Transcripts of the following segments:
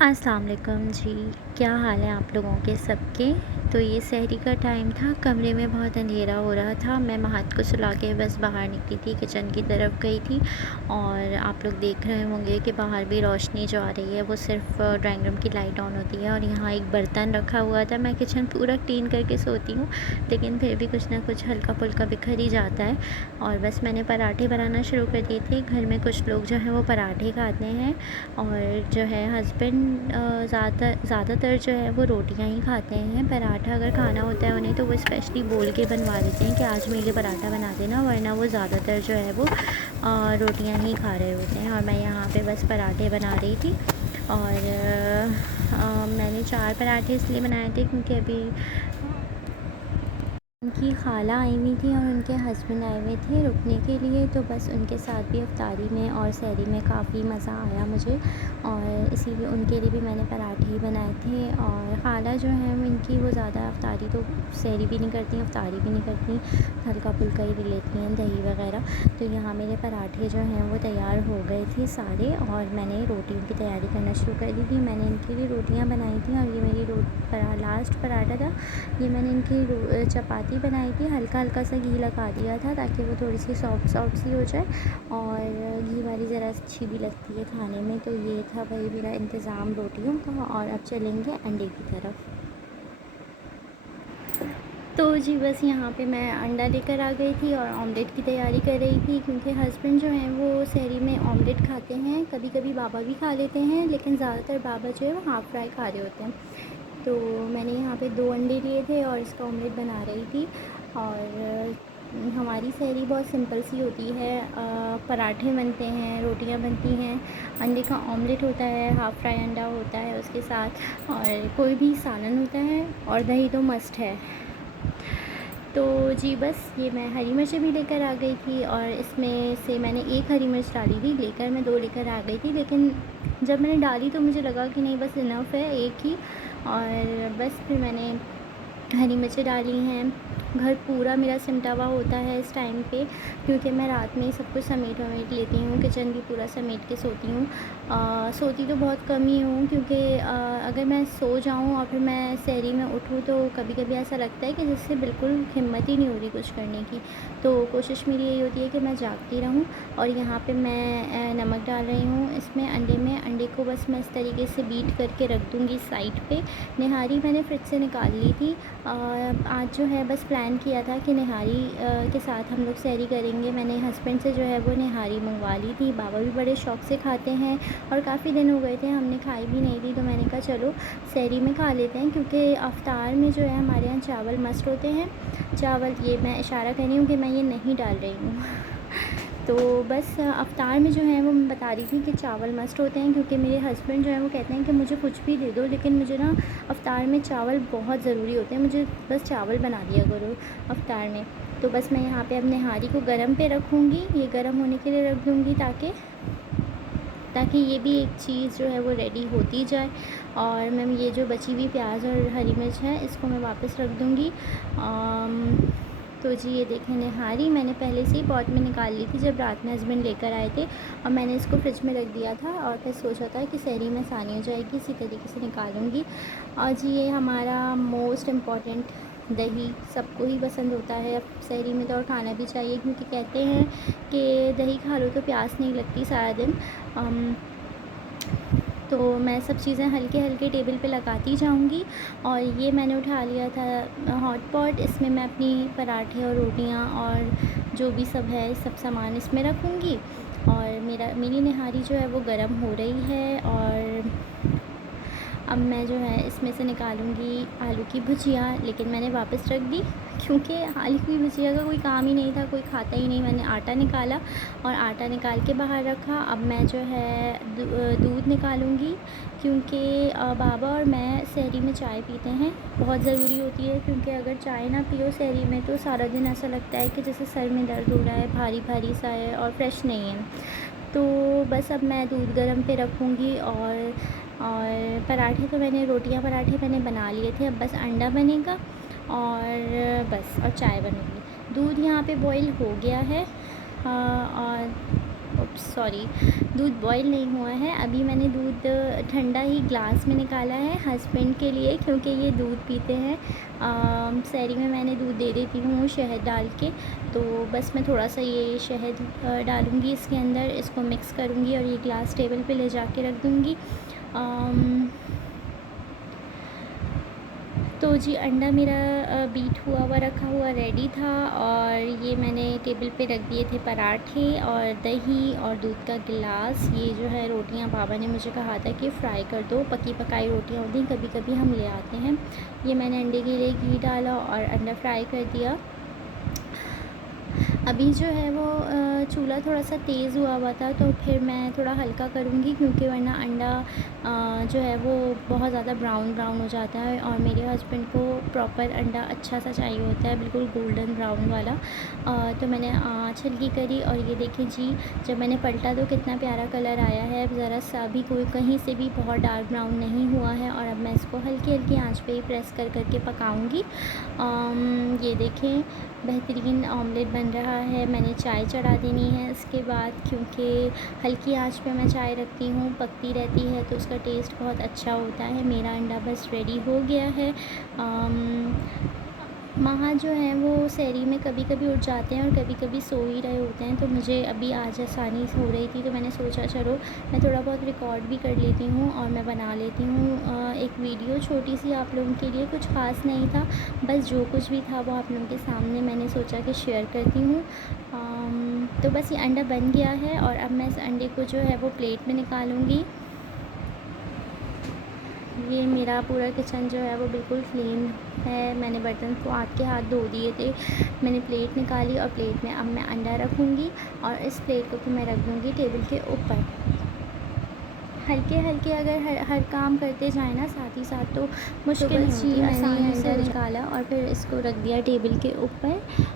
अस्सलाम वालेकुम जी। क्या हाल है आप लोगों के सबके। तो ये सहरी का टाइम था, कमरे में बहुत अंधेरा हो रहा था। मैं महत को सुला के बस बाहर निकली थी, किचन की तरफ गई थी। और आप लोग देख रहे होंगे कि बाहर भी रोशनी जो आ रही है वो सिर्फ ड्राइंग रूम की लाइट ऑन होती है। और यहाँ एक बर्तन रखा हुआ था। मैं किचन पूरा क्लीन करके सोती हूँ, लेकिन फिर भी कुछ ना कुछ हल्का फुल्का बिखर ही जाता है। और बस मैंने पराठे बनाना शुरू कर दिए थे। घर में कुछ लोग जो हैं वो पराठे खाते हैं, और जो है हस्बैंड ज़्यादातर जो है वो रोटियां ही खाते हैं। पराठा अगर खाना होता है उन्हें तो वो स्पेशली बोल के बनवा देते हैं कि आज मेरे लिए पराठा बना देना, वरना वो ज़्यादातर जो है वो रोटियां ही खा रहे होते हैं। और मैं यहाँ पे बस पराठे बना रही थी। और मैंने 4 पराठे इसलिए बनाए थे क्योंकि अभी उनकी खाला आई हुई थी और उनके हस्बैंड आए हुए थे रुकने के लिए। तो बस उनके साथ भी इफ्तारी में और सहरी में काफ़ी मज़ा आया मुझे, और इसीलिए उनके लिए भी मैंने पराठे ही बनाए थे। और खाला जो है इनकी वो ज़्यादा इफ्तारी तो सहरी भी नहीं करती, इफ्तारी भी नहीं करती, हल्का फुल्का ही लेती हैं दही वगैरह। तो यहाँ मेरे पराठे जो हैं वो तैयार हो गए थे सारे, और मैंने रोटियों की तैयारी करना शुरू कर दी थी। मैंने इनके लिए रोटियाँ बनाई थी, और ये मेरी लास्ट पराठा था। ये मैंने इनकी चपाती बनाई थी, हल्का हल्का सा घी लगा दिया था ताकि वो थोड़ी सी सॉफ्ट सॉफ्ट सी हो जाए, और घी वाली ज़रा अच्छी भी लगती है खाने में। तो ये था भाई मेरा इंतज़ाम रोटियों का। और अब चलेंगे अंडे की तरफ। तो जी बस यहाँ पे मैं अंडा लेकर आ गई थी और ऑमलेट की तैयारी कर रही थी, क्योंकि हस्बैंड जो हैं वो सहरी में ऑमलेट खाते हैं। कभी कभी बाबा भी खा लेते हैं, लेकिन ज़्यादातर बाबा जो है वो हाफ़ फ्राई खा रहे होते हैं। तो मैंने यहाँ पे 2 अंडे लिए थे और इसका ऑमलेट बना रही थी। और हमारी सहरी बहुत सिंपल सी होती है। पराठे बनते हैं, रोटियां बनती हैं, अंडे का ऑमलेट होता है, हाफ़ फ्राई अंडा होता है उसके साथ, और कोई भी सालन होता है, और दही तो मस्ट है। तो जी बस ये मैं हरी मिर्चें भी लेकर आ गई थी, और इसमें से मैंने 1 हरी मिर्च डाली थी, लेकर मैं 2 लेकर आ गई थी। लेकिन जब मैंने डाली तो मुझे लगा कि नहीं बस इनफ है 1 ही, और बस फिर मैंने हरी मिर्चें डाली हैं। घर पूरा मेरा सिमटा हुआ होता है इस टाइम पे, क्योंकि मैं रात में ही सब कुछ समेट वमेट लेती हूँ, किचन भी पूरा समेट के सोती हूँ। सोती तो बहुत कम ही हूँ, क्योंकि अगर मैं सो जाऊँ और फिर मैं सहरी में उठूँ तो कभी कभी ऐसा लगता है कि जिससे बिल्कुल हिम्मत ही नहीं हो रही कुछ करने की। तो कोशिश मेरी यही होती है कि मैं जागती रहूँ। और यहाँ पे मैं नमक डाल रही हूँ इसमें अंडे में। अंडे को बस मैं इस तरीके से बीट करके रख दूँगी साइड पे। निहारी मैंने फ्रिज से निकाल ली थी। आज जो है बस प्लान किया था कि निहारी के साथ हम लोग सहरी करेंगे। मैंने हस्बैंड से जो है वो निहारी मंगवा ली थी। बाबा भी बड़े शौक़ से खाते हैं, और काफ़ी दिन हो गए थे हमने खाई भी नहीं थी, तो मैंने कहा चलो सहरी में खा लेते हैं, क्योंकि अफ्तार में जो है हमारे यहाँ चावल मस्ट होते हैं। चावल, ये मैं इशारा कर रही हूँ कि मैं ये नहीं डाल रही हूँ। तो बस अफ्तार में जो है वो मैं बता रही थी कि चावल मस्ट होते हैं, क्योंकि मेरे हस्बैंड जो है वो कहते हैं कि मुझे कुछ भी दे दो, लेकिन मुझे ना अफ्तार में चावल बहुत ज़रूरी होते हैं, मुझे बस चावल बना दिया करो अफ्तार में। तो बस मैं यहाँ पे अब निहारी को गरम पे रखूँगी, ये गरम होने के लिए रख दूँगी, ताकि ये भी एक चीज़ जो है वो रेडी होती जाए। और मैं ये जो बची हुई प्याज और हरी मिर्च है इसको मैं वापस रख दूँगी। तो जी ये देखें निहारी मैंने पहले से ही पॉट में निकाल ली थी जब रात में हस्बैंड लेकर आए थे, और मैंने इसको फ्रिज में रख दिया था, और फिर सोचा था कि सहरी में आसानी हो जाएगी, इसी तरीके से निकालूंगी। और जी ये हमारा मोस्ट इम्पॉर्टेंट दही सबको ही पसंद होता है अब सहरी में, तो और खाना भी चाहिए, क्योंकि कहते हैं कि दही खा लो तो प्यास नहीं लगती सारा दिन। तो मैं सब चीज़ें हल्के हल्के टेबल पे लगाती जाऊंगी। और ये मैंने उठा लिया था हॉट पॉट, इसमें मैं अपनी पराठे और रोटियां और जो भी सब है सब सामान इसमें रखूँगी। और मेरी निहारी जो है वो गर्म हो रही है। और अब मैं जो है इसमें से निकालूंगी आलू की भुजिया, लेकिन मैंने वापस रख दी, क्योंकि आलू की भुजिया का कोई काम ही नहीं था, कोई खाता ही नहीं। मैंने आटा निकाला और आटा निकाल के बाहर रखा। अब मैं जो है दूध निकालूंगी, क्योंकि बाबा और मैं सहरी में चाय पीते हैं, बहुत ज़रूरी होती है, क्योंकि अगर चाय ना पियो सहरी में तो सारा दिन ऐसा लगता है कि जैसे सर में दर्द हो रहा है, भारी भारी सा है और फ्रेश नहीं है। तो बस अब मैं दूध गर्म पे रखूँगी। और पराठे तो मैंने रोटियां पराठे मैंने बना लिए थे, अब बस अंडा बनेगा और बस, और चाय बनेगी। दूध यहाँ पे बॉईल हो गया है। और सॉरी, दूध बॉईल नहीं हुआ है। अभी मैंने दूध ठंडा ही ग्लास में निकाला है हस्बैंड के लिए, क्योंकि ये दूध पीते हैं। सहरी में मैंने दूध दे देती हूँ शहद डाल के। तो बस मैं थोड़ा सा ये शहद डालूँगी इसके अंदर, इसको मिक्स करूँगी और ये ग्लास टेबल पे ले जाके रख दूँगी। तो जी अंडा मेरा बीट हुआ हुआ रखा हुआ रेडी था, और ये मैंने टेबल पे रख दिए थे पराठे और दही और दूध का गिलास। ये जो है रोटियां पापा ने मुझे कहा था कि फ्राई कर दो, पकी पकाई रोटियां होती हैं, कभी कभी हम ले आते हैं। ये मैंने अंडे के लिए घी डाला और अंडा फ्राई कर दिया। अभी जो है वो चूल्हा थोड़ा सा तेज़ हुआ हुआ था, तो फिर मैं थोड़ा हल्का करूँगी, क्योंकि वरना अंडा जो है वो बहुत ज़्यादा ब्राउन ब्राउन हो जाता है, और मेरे हस्बैंड को प्रॉपर अंडा अच्छा सा चाहिए होता है, बिल्कुल गोल्डन ब्राउन वाला। तो मैंने आँच हल्की करी, और ये देखिए जी, जब मैंने पलटा तो कितना प्यारा कलर आया है, ज़रा सा भी कोई कहीं से भी बहुत डार्क ब्राउन नहीं हुआ है। और अब मैं इसको हल्की हल्की आँच पे ही प्रेस कर करके पकाऊँगी। ये देखें, बेहतरीन ऑमलेट बन रहा है। मैंने चाय चढ़ा देनी है इसके बाद, क्योंकि हल्की आंच पे मैं चाय रखती हूँ, पकती रहती है तो उसका टेस्ट बहुत अच्छा होता है। मेरा अंडा बस रेडी हो गया है। माँ जो हैं वो सहरी में कभी कभी उठ जाते हैं और कभी कभी सो ही रहे होते हैं, तो मुझे अभी आज आसानी से हो रही थी, तो मैंने सोचा चलो मैं थोड़ा बहुत रिकॉर्ड भी कर लेती हूँ और मैं बना लेती हूँ एक वीडियो छोटी सी आप लोगों के लिए। कुछ ख़ास नहीं था, बस जो कुछ भी था वो आप लोगों के सामने मैंने सोचा कि शेयर करती हूँ। तो बस ये अंडा बन गया है, और अब मैं इस अंडे को जो है वो प्लेट में निकालूँगी। ये मेरा पूरा किचन जो है वो बिल्कुल क्लीन है। मैंने बर्तन को हाथ धो दिए थे। मैंने प्लेट निकाली, और प्लेट में अब मैं अंडा रखूँगी, और इस प्लेट को फिर मैं रख दूँगी टेबल के ऊपर। हल्के हल्के अगर हर काम करते जाए ना साथ ही साथ, तो मुश्किल नहीं होती। आसानी से निकाला और फिर इसको रख दिया टेबल के ऊपर।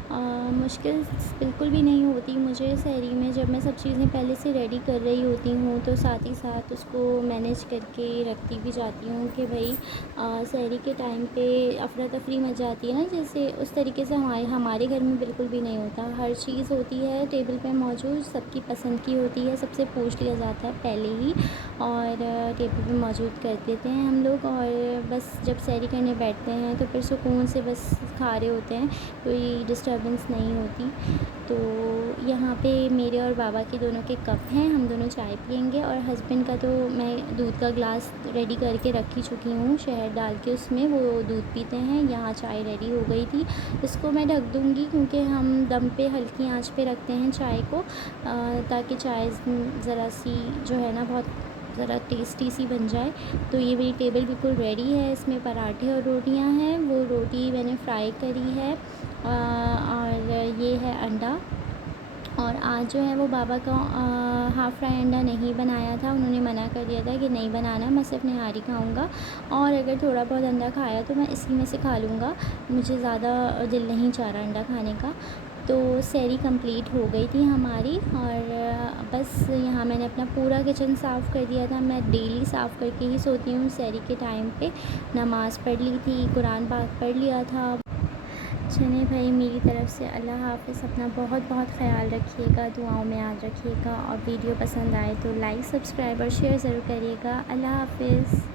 मुश्किल बिल्कुल भी नहीं होती मुझे सहरी में, जब मैं सब चीज़ें पहले से रेडी कर रही होती हूँ, तो साथ ही साथ उसको मैनेज करके रखती भी जाती हूँ कि भाई सहरी के टाइम पे अफरा तफरी मच जाती है ना, जैसे उस तरीके से हमारे घर में बिल्कुल भी नहीं होता। हर चीज़ होती है टेबल पे मौजूद, सबकी पसंद की होती है, सबसे पूछ लिया जाता है पहले ही, और टेबल पे मौजूद कर देते हैं हम लोग। और बस जब सहरी करने बैठते हैं तो फिर सुकून से बस खा रहे होते हैं, कोई डिस्टर्बेंस नहीं होती। तो यहाँ पे मेरे और बाबा के दोनों के कप हैं, हम दोनों चाय पियेंगे। और हस्बैंड का तो मैं दूध का ग्लास रेडी करके रख ही चुकी हूँ, शहद डाल के उसमें, वो दूध पीते हैं। यहाँ चाय रेडी हो गई थी, इसको मैं ढक दूँगी, क्योंकि हम दम पे हल्की आंच पे रखते हैं चाय को, ताकि चाय ज़रा सी जो है ना बहुत ज़रा टेस्टी सी बन जाए। तो ये मेरी टेबल बिल्कुल रेडी है। इसमें पराठे और रोटियां हैं, वो रोटी मैंने फ्राई करी है, और ये है अंडा। और आज जो है वो बाबा का हाफ़ फ्राई अंडा नहीं बनाया था, उन्होंने मना कर दिया था कि नहीं बनाना, मैं सिर्फ निहारी खाऊंगा, और अगर थोड़ा बहुत अंडा खाया तो मैं इसी में से खा लूँगा, मुझे ज़्यादा दिल नहीं चाह रहा अंडा खाने का। तो सहरी कंप्लीट हो गई थी हमारी, और बस यहाँ मैंने अपना पूरा किचन साफ़ कर दिया था। मैं डेली साफ़ करके ही सोती हूँ सहरी के टाइम पे। नमाज़ पढ़ ली थी, कुरान पाक पढ़ लिया था। चलिए भाई, मेरी तरफ़ से अल्लाह हाफ़िज़। अपना बहुत बहुत ख़याल रखिएगा, दुआओं में याद रखिएगा, और वीडियो पसंद आए तो लाइक, सब्सक्राइब और शेयर ज़रूर करिएगा। अल्लाह हाफ़िज़।